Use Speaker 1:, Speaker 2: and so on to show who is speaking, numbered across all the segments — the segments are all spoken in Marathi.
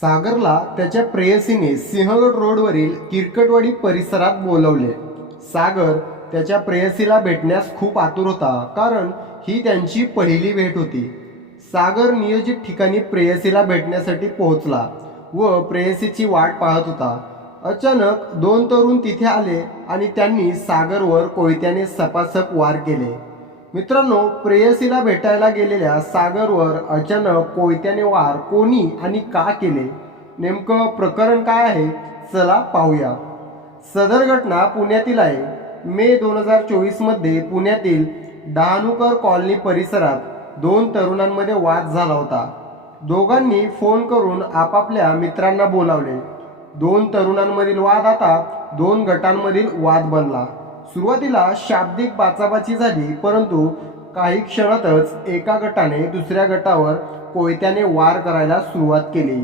Speaker 1: सागरला त्याच्या प्रेयसीने सिंहगड रोडवरील किरकटवाडी परिसरात बोलवले. सागर त्याच्या प्रेयसीला भेटण्यास खूप आतुर होता कारण ही त्यांची पहिली भेट होती. सागर नियोजित ठिकाणी प्रेयसीला भेटण्यासाठी पोहोचला व प्रेयसीची वाट पाहत होता. अचानक दोन तरुण तिथे आले आणि त्यांनी सागरवर कोयत्याने सपासप वार केले. मित्रांनो प्रेयसीला भेटायला गेलेल्या सागरवर अचानक कोयत्याने वार कोणी आणि का केले? नेमकं प्रकरण काय आहे? चला पाहूया. सदर घटना पुण्यातील आहे. मे दोन हजार चोवीसमध्ये पुण्यातील डहाणूकर कॉलनी परिसरात दोन तरुणांमध्ये वाद झाला होता. दोघांनी फोन करून आपापल्या मित्रांना बोलावले. दोन तरुणांमधील वाद आता दोन गटांमधील वाद बनला. सुरुवातीला शाब्दिक बाचाबाची झाली परंतु काही क्षणातच एका गटाने दुसऱ्या गटावर कोयत्याने वार करायला सुरुवात केली.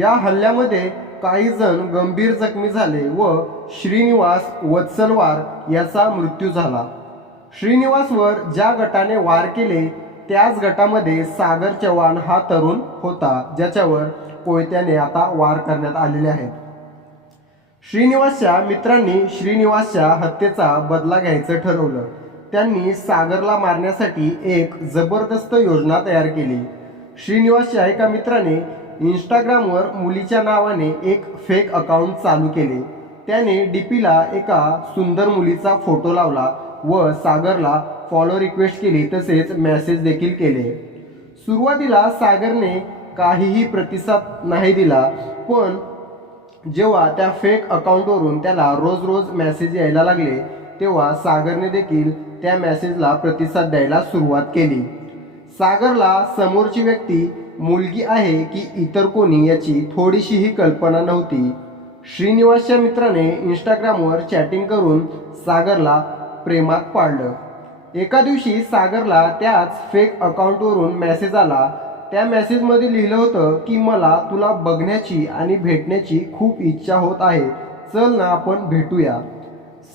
Speaker 1: या हल्ल्यामध्ये काही जण गंभीर जखमी झाले व श्रीनिवास वत्सलवार याचा मृत्यू झाला. श्रीनिवासवर ज्या गटाने वार केले त्याच गटामध्ये सागर चव्हाण हा तरुण होता ज्याच्यावर कोयत्याने आता वार करण्यात आलेले आहेत. श्रीनिवासच्या मित्रांनी श्रीनिवासच्या हत्येचा बदला घ्यायचं ठरवलं. त्यांनी सागरला मारण्यासाठी एक जबरदस्त योजना तयार केली. श्रीनिवासच्या एका मित्राने इंस्टाग्रामवर मुलीच्या नावाने एक फेक अकाउंट चालू केले. त्याने डीपीला एका सुंदर मुलीचा फोटो लावला व सागरला फॉलो रिक्वेस्ट केली तसेच मेसेज देखील केले. सुरुवातीला सागरने काहीही प्रतिसाद नाही दिला पण जेव्हा त्या फेक अकाउंटवरून त्याला रोज रोज मेसेज यायला लागले तेव्हा सागरने देखील त्या मेसेजला प्रतिसाद द्यायला सुरुवात केली. सागरला समोरची व्यक्ती मुलगी आहे की इतर कोणी याची थोडीशीही कल्पना नव्हती. श्रीनिवासच्या मित्राने इंस्टाग्रामवर चॅटिंग करून सागरला प्रेमात पाडलं एका दिवशी सागरला त्याच फेक अकाउंटवरून मेसेज आला त्या मेसेजमध्ये लिहिलं होतं की मला तुला बघण्याची आणि भेटण्याची खूप इच्छा होत आहे. चल ना आपण भेटूया.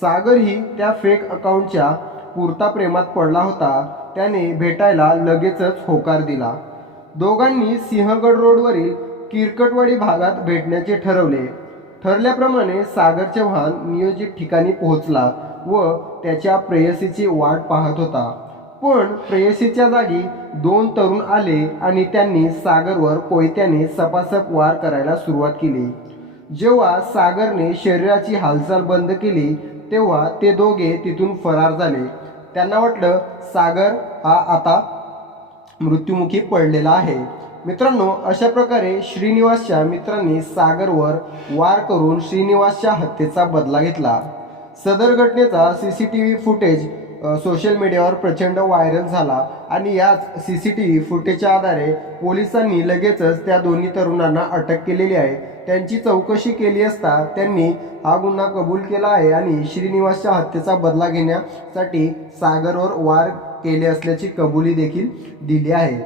Speaker 1: सागरही त्या फेक अकाउंटच्या पुरता प्रेमात पडला होता. त्याने भेटायला लगेचच होकार दिला. दोघांनी सिंहगड रोडवरील किरकटवाडी भागात भेटण्याचे ठरवले. ठरल्याप्रमाणे सागर चव्हाण नियोजित ठिकाणी पोहोचला व त्याच्या प्रेयसीची वाट पाहत होता. पण प्रेयसीच्या जागी दोन तरुण आले आणि त्यांनी सागरवर कोयत्याने सपासप वार करायला सुरुवात केली. जेव्हा सागरने शरीराची हालचाल बंद केली तेव्हा ते दोघे तिथून फरार झाले. त्यांना वाटलं सागर हा आता मृत्युमुखी पडलेला आहे. मित्रांनो अशा प्रकारे श्रीनिवासच्या मित्रांनी सागरवर वार करून श्रीनिवासच्या हत्येचा बदला घेतला. सदर घटनेचा C C T V footage social मीडियावर प्रचंड व्हायरल झाला आणि याच सी सी टी व्ही फुटेजच्या आधारे पोलिसांनी लगेचच त्या दोन्ही तरुणांना अटक केलेली आहे. त्यांची चौकशी केली असता त्यांनी हा गुन्हा कबूल केला आहे आणि श्रीनिवासच्या हत्येचा बदला घेण्यासाठी सागरवर वार केले असल्याची कबुली देखील दिली आहे.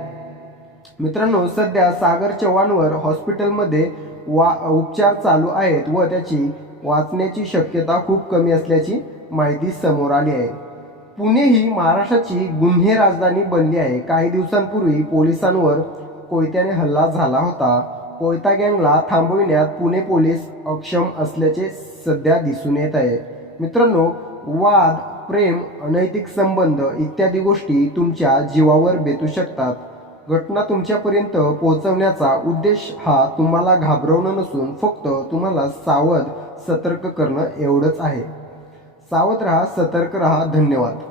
Speaker 1: मित्रांनो सध्या सागर चव्हाणवर हॉस्पिटलमध्ये वा उपचार चालू आहेत व त्याची वाचण्याची शक्यता खूप कमी असल्याची माहिती समोर आली आहे. पुणे ही महाराष्ट्राची गुन्हे राजधानी बनली आहे. काही दिवसांपूर्वी पोलिसांवर कोयत्याने हल्ला झाला होता. कोयता गँगला थांबविण्यात पुणे पोलीस अक्षम असल्याचे सध्या दिसून येत आहे. मित्रांनो वाद प्रेम अनैतिक संबंध इत्यादी गोष्टी तुमच्या जीवावर बेतू शकतात. घटना तुमच्यापर्यंत पोहोचवण्याचा उद्देश हा तुम्हाला घाबरवणं नसून फक्त तुम्हाला सावध सतर्क करणं एवढंच आहे. सावध राहा सतर्क राहा. धन्यवाद.